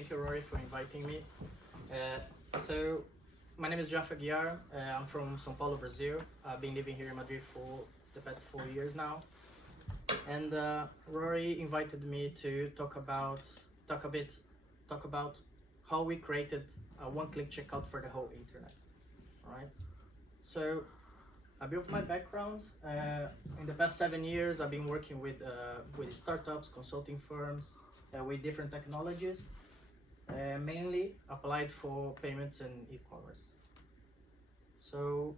Thank you, Rory, for inviting me. So, my name is Jaf Aguiar. I'm from São Paulo, Brazil. I've been living here in Madrid for the past 4 years now. And Rory invited me to talk about how we created a one-click checkout for the whole internet. All right. So, a bit of my background. In the past 7 years, I've been working with startups, consulting firms, with different technologies, mainly applied for payments and e-commerce. So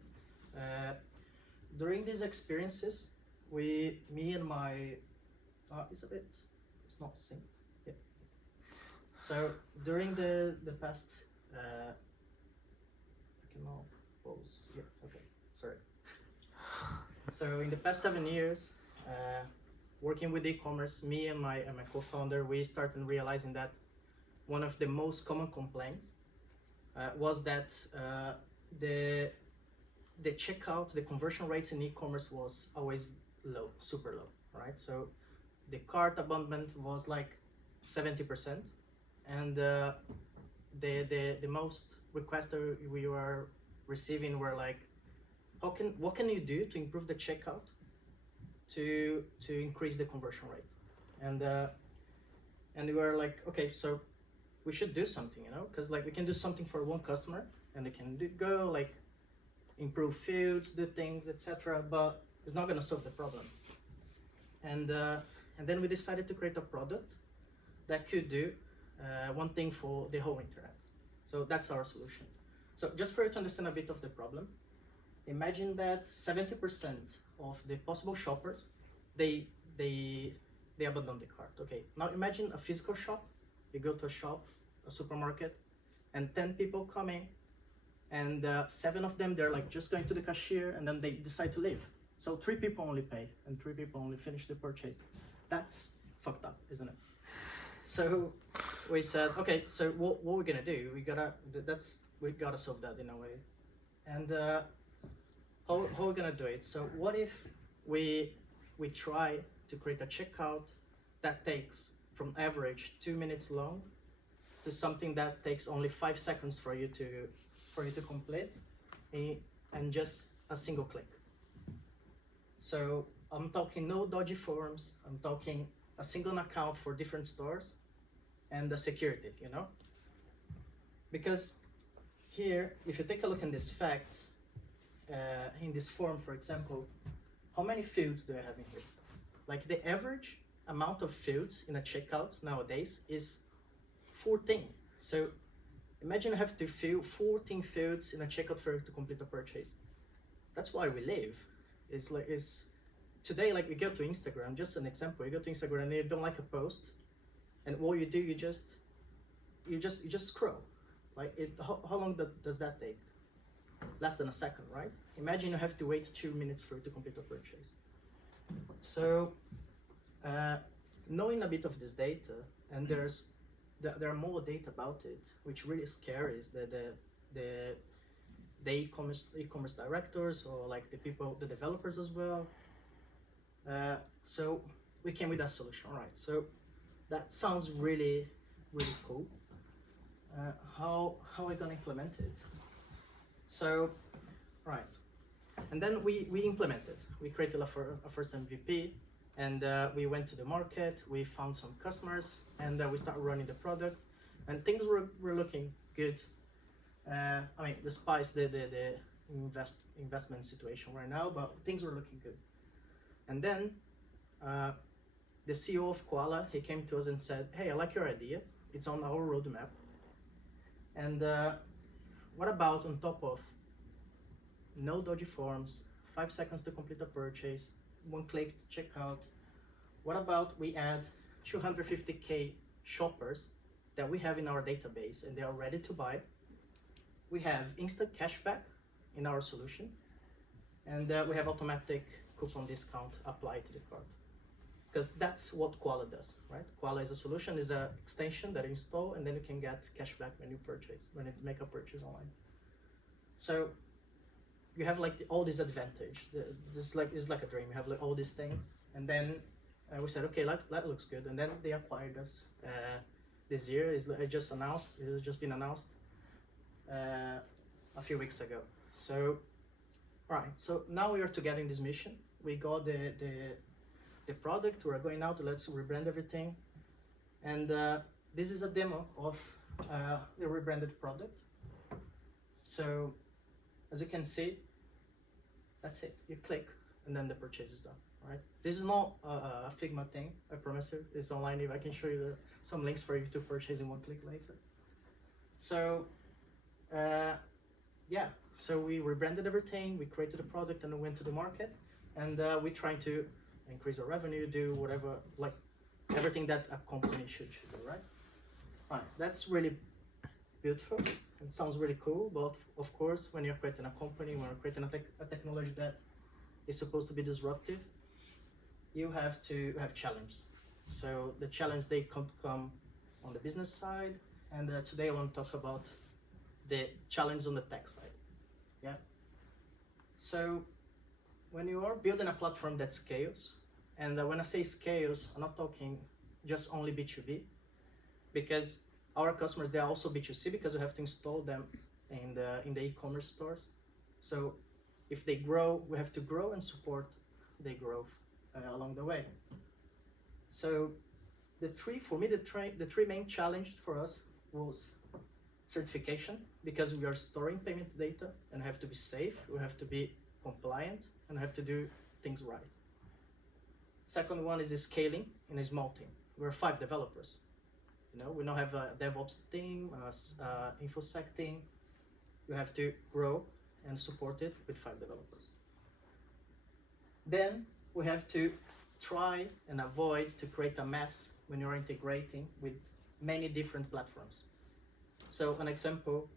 during these experiences, me and my, it's not synced. Yeah. So during the past, I can now pause. Yeah. Okay. Sorry. So in the past 7 years, working with e-commerce, me and my co-founder, we started realizing that one of the most common complaints was that the checkout, the conversion rates in e-commerce was always low, super low, right? So the cart abandonment was like 70%, and the most requests that we were receiving were like, what can you do to improve the checkout to increase the conversion rate? And we were like, okay, so we should do something, because like we can do something for one customer and they can go like improve fields, do things, etc. But it's not going to solve the problem. And then we decided to create a product that could do one thing for the whole internet. So that's our solution. So just for you to understand a bit of the problem, imagine that 70% of the possible shoppers, they abandon the cart. Okay, now imagine a physical shop. You go to a shop, a supermarket, and 10 people coming, and 7 of them, they're like just going to the cashier, and then they decide to leave. So 3 people only pay, and 3 people only finish the purchase. That's fucked up, isn't it? So we said, okay, so what we're gonna do? We gotta solve that in a way. And how we're gonna do it? So what if we try to create a checkout that takes from average 2 minutes long to something that takes only 5 seconds for you to complete and just a single click. So I'm talking no dodgy forms, I'm talking a single account for different stores and the security, Because here, if you take a look in these facts, in this form, for example, how many fields do I have in here? Like the average amount of fields in a checkout nowadays is 14. So imagine I have to fill 14 fields in a checkout for to complete a purchase. That's why we live. Today, like we go to Instagram, just an example, you go to Instagram and you don't like a post, and what you do, you just scroll. Like how long does that take? Less than a second, right? Imagine you have to wait 2 minutes for you to complete a purchase. So knowing a bit of this data, and there are more data about it, which really scary, is the e-commerce directors, or like the developers as well. So we came with that solution, right? So that sounds really, really cool. How are we gonna implement it? So, right, and then we implemented. We created a first MVP, and we went to the market. We found some customers, and we started running the product, and things were looking good. I mean, despite the investment situation right now, but things were looking good. And then the CEO of Koala, he came to us and said, "Hey, I like your idea. It's on our roadmap. And what about on top of no dodgy forms, 5 seconds to complete a purchase, 1 click to check out? What about we add 250K shoppers that we have in our database and they are ready to buy? We have instant cashback in our solution, and we have automatic coupon discount applied to the cart." Because that's what Koala does, right? Koala is a solution, is an extension that you install, and then you can get cashback when you make a purchase online. So you have like all this advantage. It's like a dream. You have like all these things, and then we said, okay, that looks good, and then they acquired us. this year. It just announced. It has just been announced a few weeks ago. So, all right. So now we are together in this mission. We got the product. We're going out. Let's rebrand everything. And this is a demo of the rebranded product. So as you can see, that's it. You click, and then the purchase is done. Right? This is not a Figma thing. I promise you. It's online. If I can show you some links for you to purchase in one click later. So yeah. So we rebranded everything. We created a product, and we went to the market, and we're trying to increase our revenue, do whatever, like everything that a company should do, right? Right. That's really beautiful. It sounds really cool, but of course, when you're creating a company, when you're creating a technology that is supposed to be disruptive, you have to have challenges. So the challenge they come on the business side, and today I want to talk about the challenge on the tech side. Yeah. So when you are building a platform that scales, and when I say scales, I'm not talking just only B2B, because our customers, they are also B2C, because you have to install them in the e-commerce stores. So if they grow, we have to grow and support their growth along the way. So the three main challenges for us was certification, because we are storing payment data and have to be safe, we have to be compliant, and have to do things right. Second one is the scaling in a small team. We're 5 developers. You know, we don't have a DevOps team, InfoSec team. You have to grow and support it with 5 developers. Then we have to try and avoid to create a mess when you're integrating with many different platforms. So an example,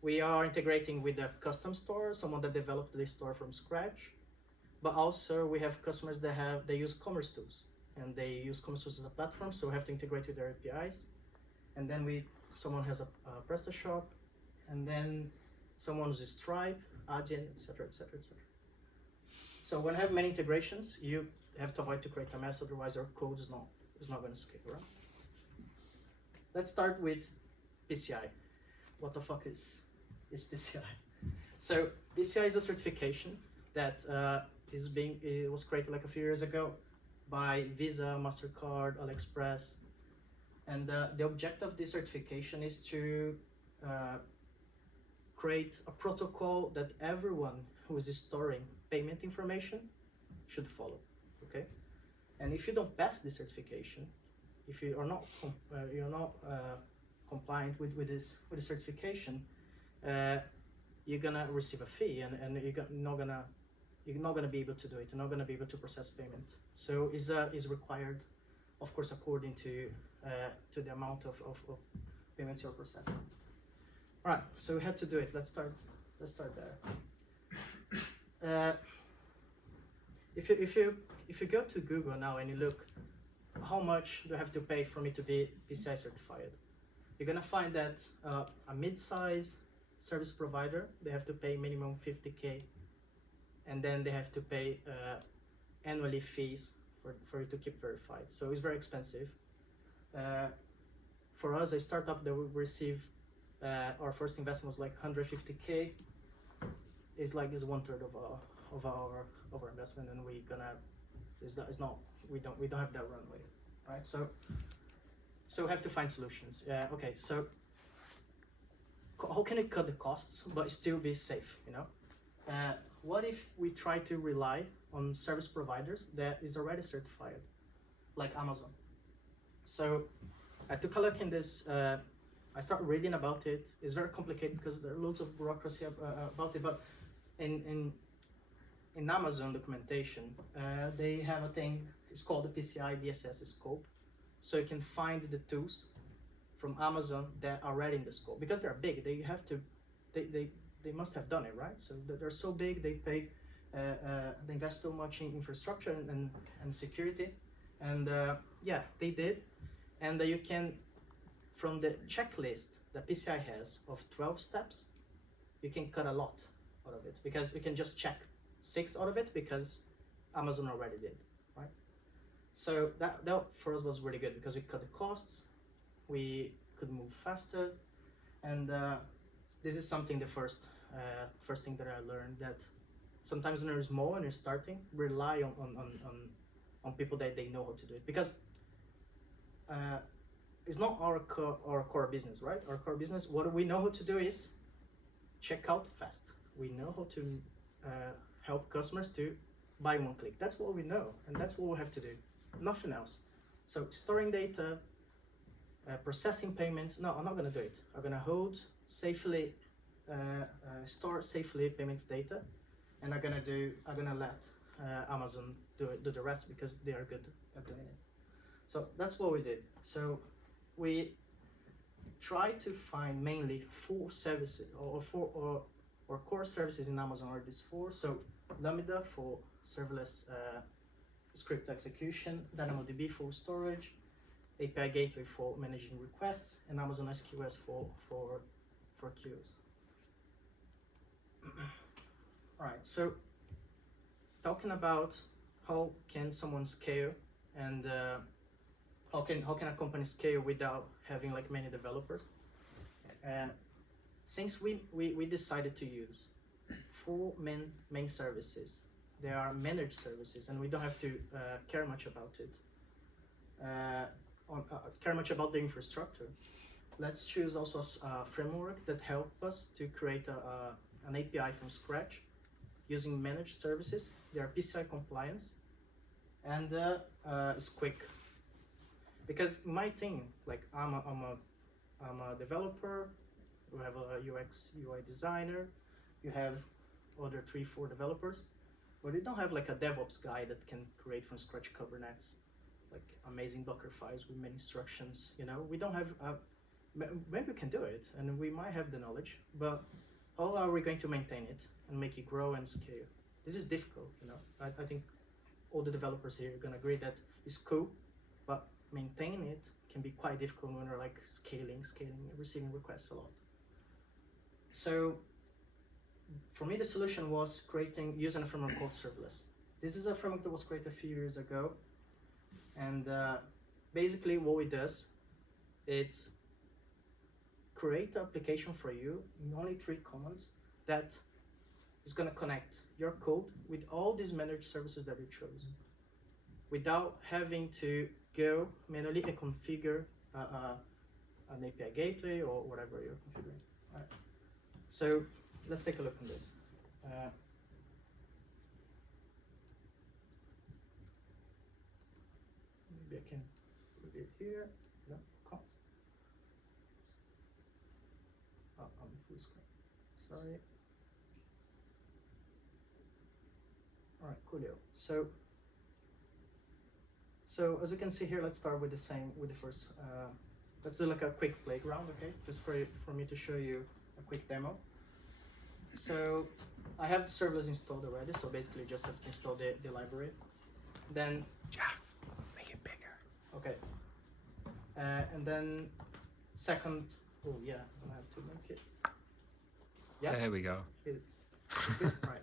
we are integrating with a custom store, someone that developed the store from scratch, but also we have customers that they use commerce tools, and they use commerce tools as a platform, so we have to integrate with their APIs. And then someone has a PrestaShop, and then someone uses Stripe, Adyen, etc., etc., etc. So when you have many integrations, you have to avoid to create a mess, otherwise your code is not going to scale, right? Let's start with PCI. What the fuck is PCI? So PCI is a certification that it was created like a few years ago by Visa, MasterCard, AliExpress, and the objective of this certification is to create a protocol that everyone who is storing payment information should follow. Okay, and if you don't pass this certification, if you are not compliant with this certification, you're gonna receive a fee, and you're not gonna be able to do it. You're not gonna be able to process payment. So is required, of course, according to the amount of payments you're processing. All right, so we had to do it. Let's start there. If you go to Google now and you look, how much do I have to pay for me to be PCI certified? You're gonna find that a mid-size service provider, they have to pay minimum 50K, and then they have to pay annually fees for it to keep verified. So it's very expensive. For us, a startup that we receive, our first investment was like 150K. Is 1/3 of our investment, and we don't have that runway, right? So we have to find solutions. Okay, so how can we cut the costs but still be safe? You know, what if we try to rely on service providers that is already certified, like Amazon? So I took a look in this. I started reading about it. It's very complicated because there are loads of bureaucracy about it. But in Amazon documentation, they have a thing. It's called the PCI DSS scope. So you can find the tools from Amazon that are already in the scope, because they're big. They have to. They must have done it, right? So they're so big. They pay. They invest so much in infrastructure and security, and yeah, they did. And you can, from the checklist that PCI has of 12 steps, you can cut a lot out of it, because you can just check 6 out of it because Amazon already did, right? So that for us was really good because we cut the costs, we could move faster, and this is something first thing that I learned, that sometimes when you're small and you're starting, rely on people that they know how to do it, because it's not our core business, right? Our core business, what we know how to do is check out fast. We know how to help customers to buy one click. That's what we know, and that's what we have to do, nothing else. So storing data, processing payments, no, I'm not going to do it. I'm going to hold safely, store safely payment data, and I'm going to let Amazon do the rest, because they are good at doing it. So that's what we did. So we try to find mainly 4 services, or core services in Amazon are these 4. So Lambda for serverless script execution, DynamoDB for storage, API gateway for managing requests, and Amazon SQS for queues. All right, so talking about how can someone scale, and how can a company scale without having like many developers? Since we decided to use 4 main services, they are managed services, and we don't have to care much about it. Care much about the infrastructure. Let's choose also a framework that help us to create an API from scratch using managed services. They are PCI compliance, and it's quick. Because my thing, like I'm a developer. You have a UX UI designer. You have other 3-4 developers, but you don't have like a DevOps guy that can create from scratch Kubernetes, like amazing Docker files with many instructions. You know, we don't have. Maybe we can do it, and we might have the knowledge, but how are we going to maintain it and make it grow and scale? This is difficult. You know, I think all the developers here are gonna agree that it's cool, but maintaining it can be quite difficult when we're like scaling, receiving requests a lot. So for me, the solution was using a framework called serverless. This is a framework that was created a few years ago, and basically what it does, it create an application for you in only 3 commands that is going to connect your code with all these managed services that we chose, without having to go manually and configure an API gateway or whatever you're configuring. All right. So let's take a look at this. Maybe I can put it here. No, can't. Oh, on full screen. Sorry. All right, coolio. So as you can see here, let's start with the first. Let's do like a quick playground, okay? Just for me to show you a quick demo. So I have the serverless installed already, so basically just have to install the library. Then Make it bigger. okay. And then second, oh yeah, I have to make it. Yeah. There we go. Right.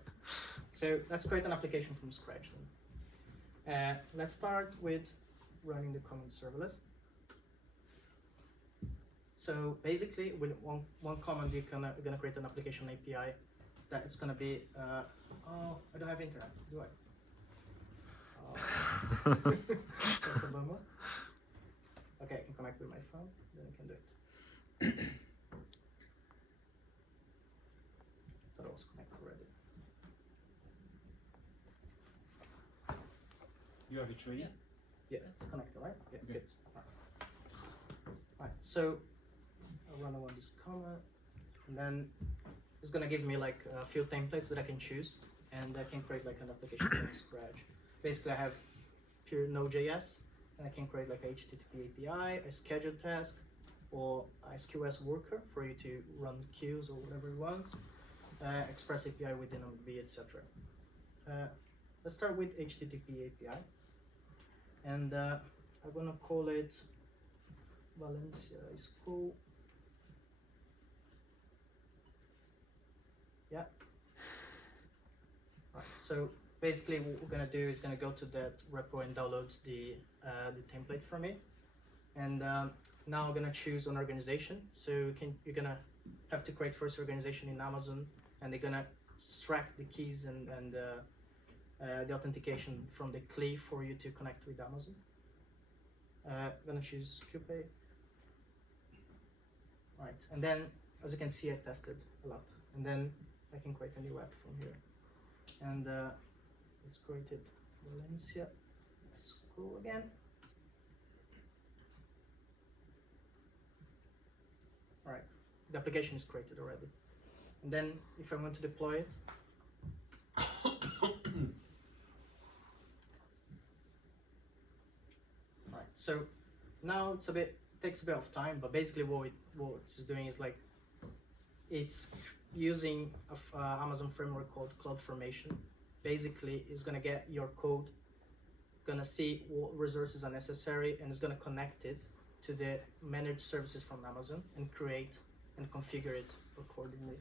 So let's create an application from scratch then. Let's start with running the command serverless. So basically, with one command, you're gonna create an application API that is gonna be. Oh, I don't have internet, do I? That's a bummer. Okay, I can connect with my phone, then I can do it. Thought I was connected already. You have it ready? Yeah, it's connected, right? Yeah, Okay. good. Alright, so I'll run on this command, and then it's gonna give me like a few templates that I can choose, and I can create like an application from scratch. Basically, I have pure Node.js, and I can create like a HTTP API, a schedule task, or a SQS worker for you to run queues or whatever you want, Express API with DynamoDB, etc. Let's start with HTTP API, and I'm gonna call it Valencia is cool. Yeah. Right. So basically what we're gonna do is gonna go to that repo and download the template from it. And now I'm gonna choose an organization. So you're gonna have to create first organization in Amazon, and they're gonna extract the keys and the authentication from the CLI for you to connect with Amazon. I'm gonna choose QPay. Right, and then as you can see, I tested a lot, and then I can create a new app from here. And let's create it Valencia. Let's go again. All right, the application is created already. And then if I want to deploy it, all right, so now takes a bit of time, but basically what it's doing is like, it's using Amazon framework called CloudFormation. Basically, it's gonna get your code, gonna see what resources are necessary, and it's gonna connect it to the managed services from Amazon and create and configure it accordingly.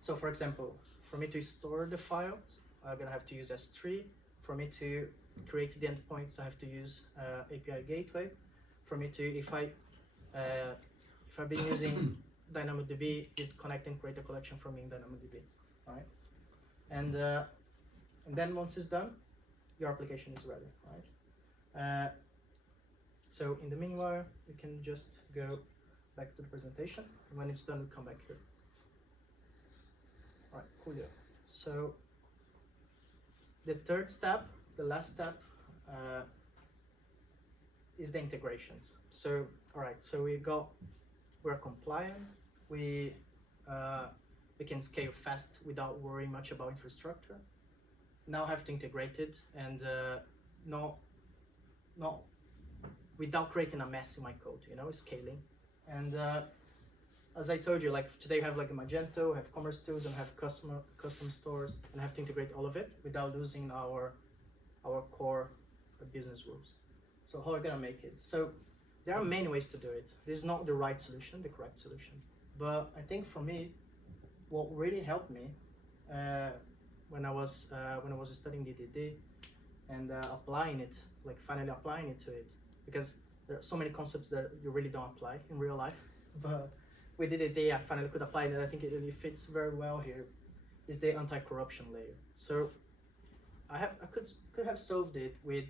So for example, for me to store the files, I'm gonna have to use S3. For me to create the endpoints, I have to use API gateway. For me to, if I've been using DynamoDB, you'd connect and create a collection from me in DynamoDB, right? And then once it's done, your application is ready, right? So in the meanwhile, you can just go back to the presentation. And when it's done, we come back here. All right, cool. So the third step, the last step, is the integrations. So, all right, so we're compliant. We can scale fast without worrying much about infrastructure. Now I have to integrate it, and not without creating a mess in my code, scaling. And as I told you, like today I have like a Magento, I have commerce tools, and I have custom stores, and I have to integrate all of it without losing our core business rules. So how are we gonna make it? So there are many ways to do it. This is not the right solution, the correct solution. But I think for me, what really helped me when I was studying DDD and applying it, like finally applying it to it, because there are so many concepts that you really don't apply in real life. But with DDD, I finally could apply it, and I think it really fits very well here. Is the anti-corruption layer. So I could have solved it with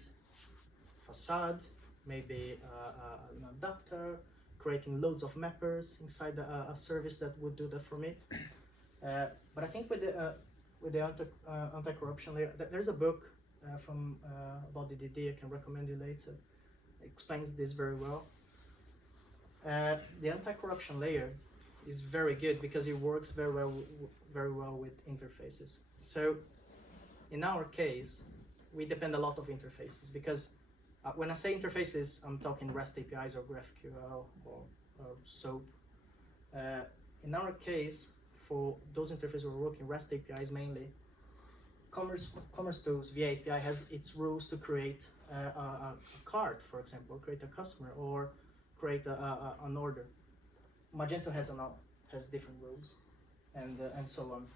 facade, maybe an adapter, creating loads of mappers inside a service that would do that for me. But I think with the anti-corruption layer, there's a book about DDD I can recommend you later. It explains this very well. The anti-corruption layer is very good because it works very well with interfaces. So in our case, we depend a lot of interfaces, because when I say interfaces, I'm talking REST APIs or GraphQL or SOAP. In our case, for those interfaces we're working, REST APIs mainly. Commerce tools via API has its rules to create a cart, for example, create a customer, or create an order. Magento has different rules, and so on.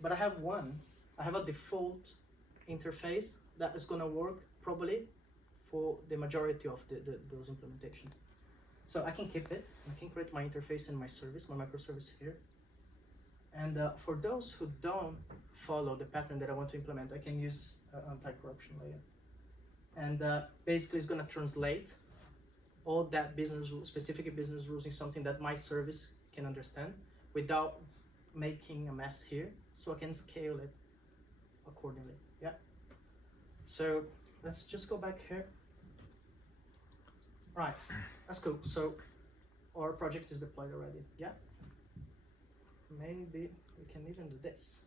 But I have a default interface that is going to work probably for the majority of those implementations. So I can keep it. I can create my interface and my service, my microservice here. And for those who don't follow the pattern that I want to implement, I can use anti-corruption layer. And basically, it's going to translate all that specific business rules in something that my service can understand without making a mess here, so I can scale it accordingly. Yeah. So let's just go back here. Right, that's cool. So our project is deployed already. Yeah. Maybe we can even do this.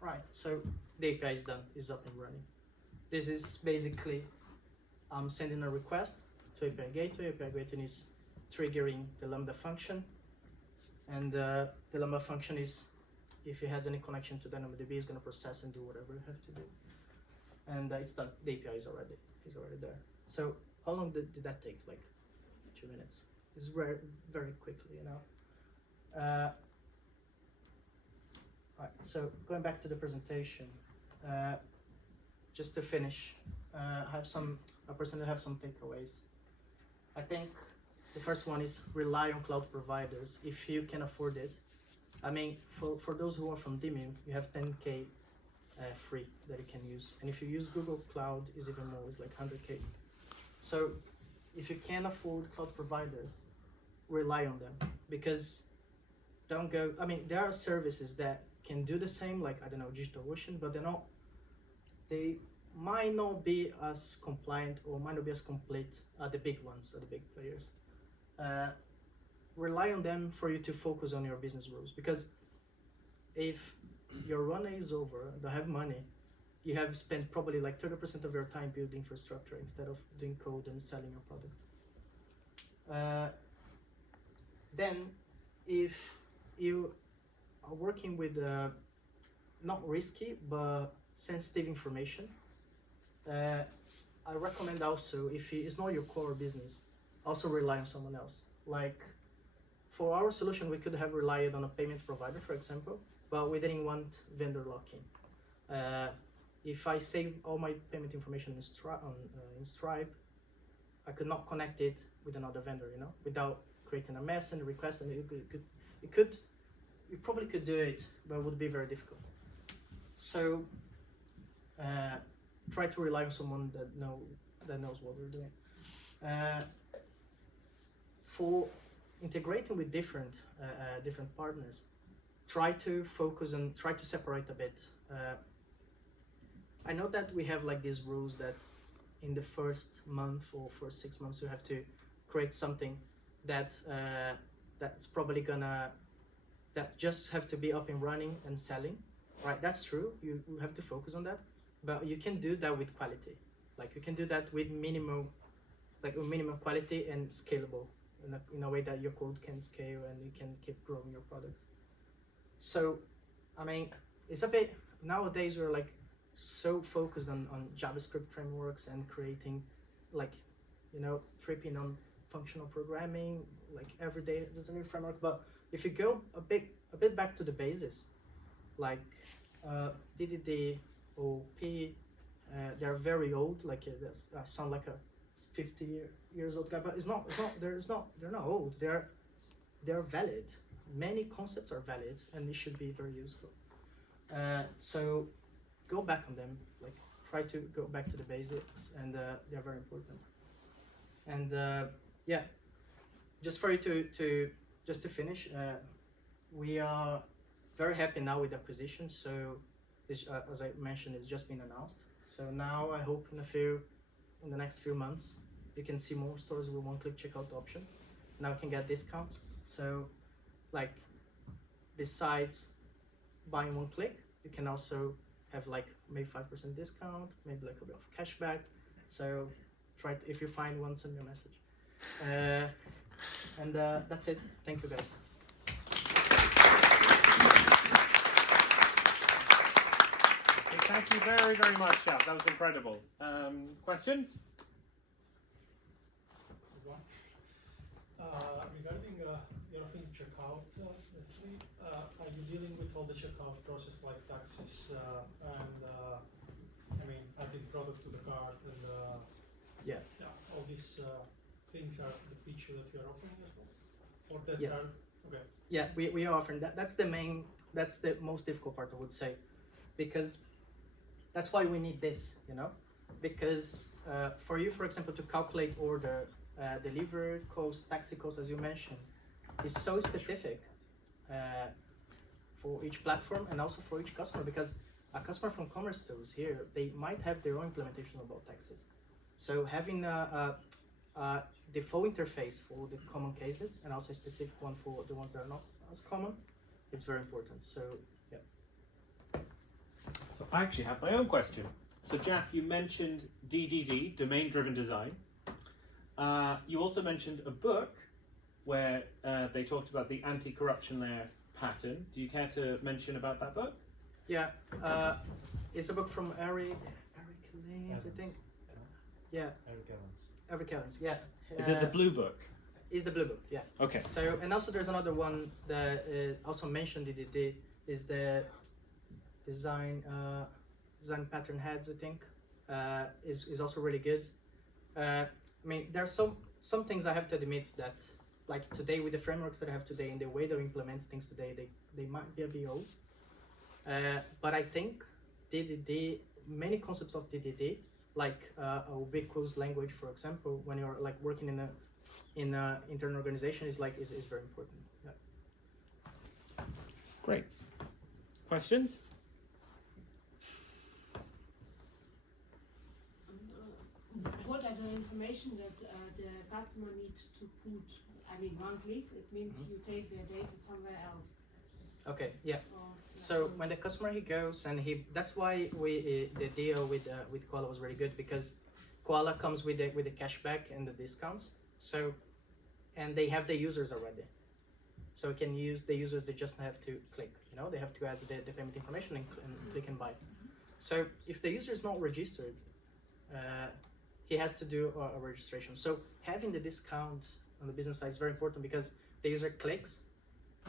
Right, so the API is done, is up and running. This is basically sending a request to API Gateway. API Gateway is triggering the Lambda function, and the Lambda function is, if it has any connection to DynamoDB, is going to process and do whatever you have to do. And it's done. The API is already there. So how long did that take? Like 2 minutes. It's very quickly, Right, so going back to the presentation, just to finish, I personally have some takeaways. I think the first one is rely on cloud providers if you can afford it. I mean, for those who are from Demium, you have 10K free that you can use. And if you use Google Cloud, is even more, it's like 100K. So if you can afford cloud providers, rely on them, because don't go, I mean, there are services that can do the same, like, I don't know, DigitalOcean, but they might not be as compliant or might not be as complete as the big ones, the big players. Rely on them for you to focus on your business rules, because if your run is over, don't have money, you have spent probably like 30% of your time building infrastructure instead of doing code and selling your product. Then, if you are working with not risky but sensitive information, I recommend also, if it's not your core business, also rely on someone else. Like for our solution, we could have relied on a payment provider, for example, but we didn't want vendor locking. If I save all my payment information in Stripe, I could not connect it with another vendor, without creating a mess and a request, and you probably could do it, but it would be very difficult. So try to rely on someone that knows what they're doing. For integrating with different partners, try to focus and try to separate a bit. I know that we have like these rules that in the first month or for 6 months you have to create something that's probably that just have to be up and running and selling, right? That's true. You have to focus on that, but you can do that with quality. Like you can do that with minimum quality and scalable in a way that your code can scale and you can keep growing your product. So, I mean, it's a bit nowadays we're like so focused on JavaScript frameworks and creating tripping on functional programming like every day there's a new framework. But if you go a bit back to the basis, like DDD or P, they're very old. Like I sound like a 50 years old guy, but they're not old. They're valid. Many concepts are valid and they should be very useful. So go back on them. Like try to go back to the basics, and they're very important. And yeah, just for you to finish, we are very happy now with the acquisition. So this, as I mentioned, it's just been announced. So now I hope in the next few months you can see more stores with one-click checkout option. Now you can get discounts. So like besides buying one click, you can also have like maybe 5% discount, maybe like a bit of cashback. So try to, if you find one, send me a message. And that's it. Thank you guys. Okay, thank you very, very much, Jaf. That was incredible. Questions? Regarding your thing checkout, actually, are you dealing with all the checkout process like taxes and adding product to the cart and Yeah, all these things are the feature that you're offering as well? Or that Yes. are okay? yeah, we are offering that. That's the most difficult part, I would say, because that's why we need this, because for you, for example, to calculate order, delivery cost, taxi cost, as you mentioned, is so specific for each platform and also for each customer, because a customer from commerce stores here, they might have their own implementation about taxes. So having a default interface for the common cases and also a specific one for the ones that are not as common, it's very important. So yeah. So I actually have my own question. So Jaf, you mentioned DDD, domain-driven design. You also mentioned a book where they talked about the anti-corruption layer pattern. Do you care to mention about that book? Yeah, it's a book from Eric Lins, I think. Yeah, Eric Lins, yeah. Is it the blue book? Is the blue book, yeah. Okay. So, and also there's another one that also mentioned DDD, is the design pattern heads, I think, is also really good. I mean, there are some things I have to admit that, like today with the frameworks that I have today and the way they implement things today, they might be a bit old. But I think DDD, many concepts of DDD, like a ubiquitous language, for example, when you're like working in a internal organization, is very important. Yeah. Great. Questions? What are the information that the customer needs to put? I mean, one click, it means you take the data somewhere else. Okay, yeah. Or, So when the customer he goes and that's why the deal with Koala was really good, because Koala comes with the cashback and the discounts. So, and they have the users already. So we can use the users, they just have to click, they have to add the payment information and click and buy. So if the user is not registered, he has to do a registration. So having the discount on the business side is very important, because the user clicks,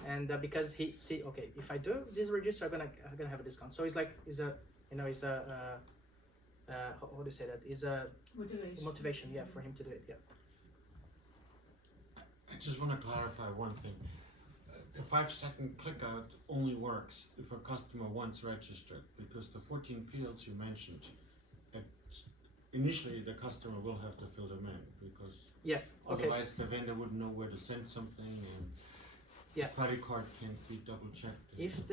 and because he see, okay, if I do this register, I'm gonna have a discount. So how do you say that? Is a motivation, yeah, for him to do it, yeah. I just want to clarify one thing. The 5-second click out only works if a customer wants registered, because the 14 fields you mentioned, initially the customer will have to fill them in, because otherwise the vendor wouldn't know where to send something, and the credit card can't be double checked. If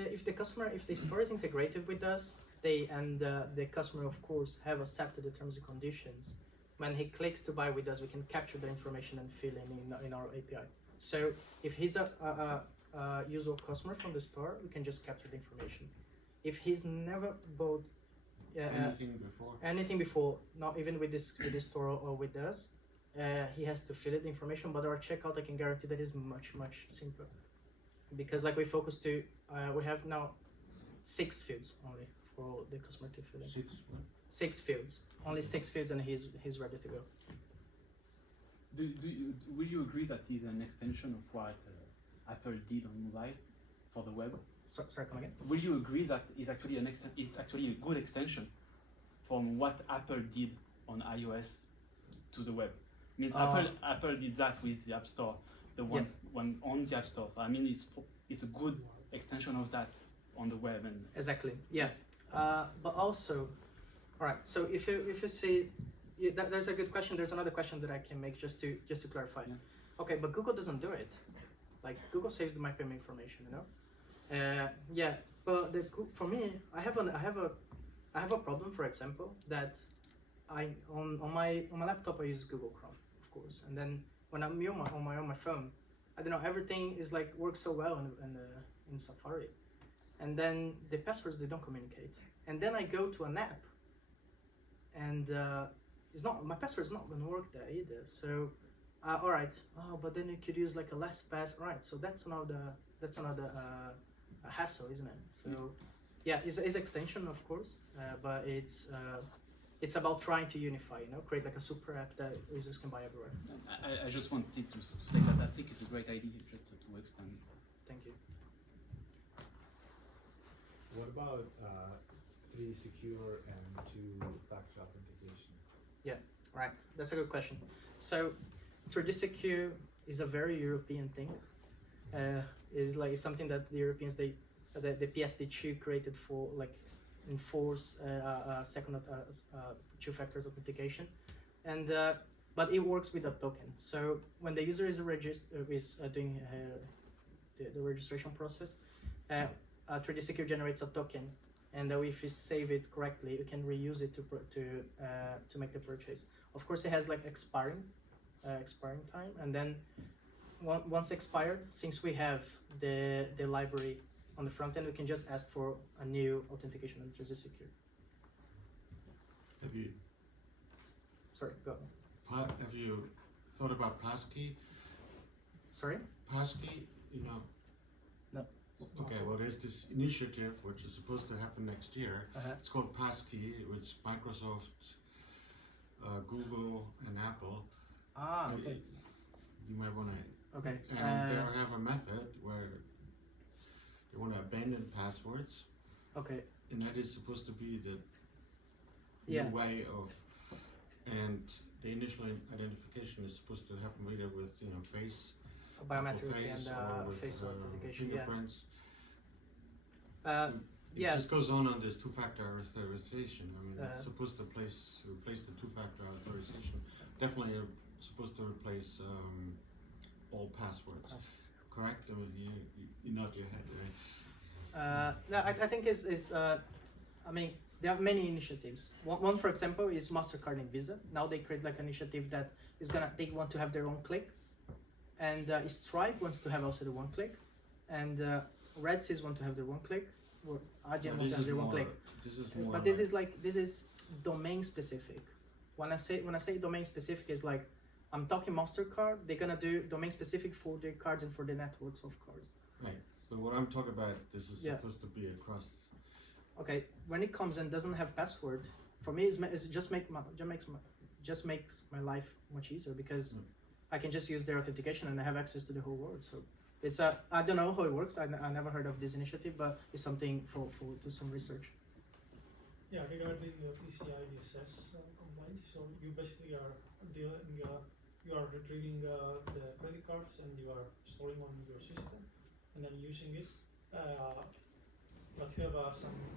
the store is integrated with us, the customer of course have accepted the terms and conditions. When he clicks to buy with us, we can capture the information and fill in our API. So if he's a usual customer from the store, we can just capture the information. If he's never bought anything before, not even with this store or with us, he has to fill in the information. But our checkout, I can guarantee that is much simpler, because like we have now 6 fields only for the customer to fill in. 6 fields, only 6 fields, and he's ready to go. Will you agree that is an extension of what Apple did on mobile for the web? Sorry, come again? Will you agree that is actually a good extension from what Apple did on iOS to the web? I mean, Apple did that with the App Store, the one on the App Store. So I mean, it's a good extension of that on the web. And exactly, yeah. But also, all right. So if you see, there's a good question. There's another question that I can make just to clarify. Yeah. Okay, but Google doesn't do it. Like Google saves my payment information, But for me, I have a problem. For example, that on my laptop I use Google Chrome, of course, and then when I'm on my phone, I don't know, everything is like works so well in Safari, and then the passwords, they don't communicate, and then I go to an app, and my password's not gonna work there either. So all right, but then you could use like a LastPass, right? So that's another a hassle, isn't it? So yeah, it's extension, of course, but it's about trying to unify, create like a super app that users can buy everywhere. I just wanted to say that I think it's a great idea just to extend it. Thank you. What about 3 secure and 2-factor authentication? Yeah, right. That's a good question. So 3D Secure is a very European thing. It's something that the Europeans, the PSD2 created for like enforce second 2-factor authentication, and but it works with a token. So when the user is doing the registration process, 3D Secure generates a token, and if you save it correctly, you can reuse it to make the purchase. Of course, it has like expiring time, and then once expired, since we have the library on the front end, we can just ask for a new authentication on 3D Secure. Have you Go. Have you thought about passkey? Sorry? Passkey, No. Okay, well, there's this initiative which is supposed to happen next year. It's called Passkey. It's Microsoft, Google, and Apple. Okay. You might want to. Okay. And they have a method where they want to abandon passwords. Okay. and that is supposed to be the Yeah. new way of, and the initial identification is supposed to happen either with face, Biometric face, and or with face authentication. Yeah. fingerprints. It Yeah. just goes on this two-factor authorization. I mean, Uh, it's supposed to replace the two-factor authorization. Definitely supposed to replace all passwords. Correct? I mean, you nod your head, right? No, I think I mean, there are many initiatives. One, for example, is MasterCard and Visa. Now they create like an initiative that is they want to have their own click, and Stripe wants to have also the one click, and Red Seas want to have their one click, or Adyen want to have their one click. This is more. But this is domain specific. When I say domain specific, is like I'm talking MasterCard. They're gonna do domain specific for their cards and for the networks of cards. Right. But what I'm talking about, this is Yeah. supposed to be across. Okay, when it comes and doesn't have password, for me it just makes my life much easier because I can just use their authentication and I have access to the whole world. So it's I don't know how it works. I never heard of this initiative, but it's something for do some research. Yeah, regarding the PCI DSS compliance, so you basically are dealing, you are retrieving the credit cards and you are storing on your system and then using it. But you have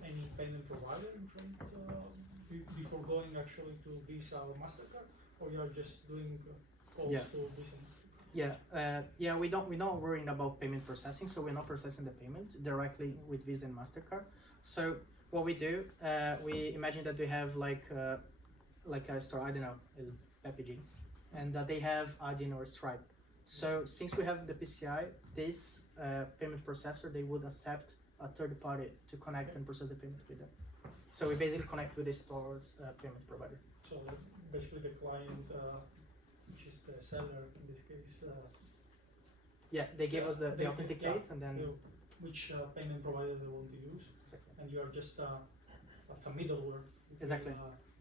any payment provider in front before going actually to Visa or MasterCard, or you are just doing calls Yeah. to Visa and MasterCard? Yeah. We're not worrying about payment processing, so we're not processing the payment directly with Visa and MasterCard. So what we do, we imagine that we have like a store, I don't know, Pepe Jeans, and they have Adyen or Stripe. So since we have the PCI, this payment processor, they would accept a third party to connect and process the payment with them. So we basically connect with the store's payment provider. So basically the client, which is the seller in this case, Yeah, they give us the they authenticate and then which payment provider they want to use, exactly. and you are just like a middleware. between, Exactly.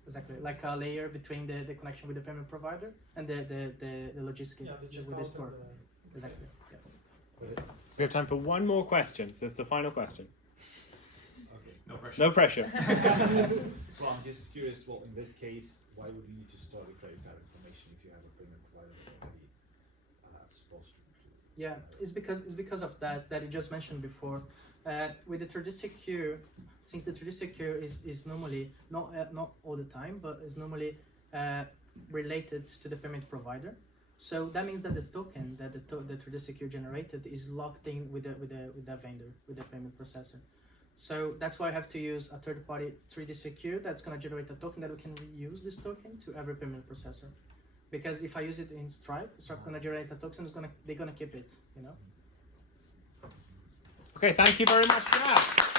Exactly, like a layer between the connection with the payment provider and the logistics Yeah, the with the checkout store. and the- Exactly. Yeah. But We have time for one more question. So it's the final question. okay, no pressure. No pressure. Well, I'm just curious. Well, in this case, why would you need to store the credit card information if you have a payment provider that already supposed to? Yeah, it's because of that you just mentioned before. With the 3D Secure, since the 3D Secure is normally not all the time, but is normally related to the payment provider. So that means that the token that the 3D Secure generated is locked in with the vendor, with the payment processor. So that's why I have to use a third-party 3D Secure that's going to generate a token that we can reuse this token to every payment processor. Because if I use it in Stripe going to generate a token. They're going to keep it, you know. Okay, thank you very much for that.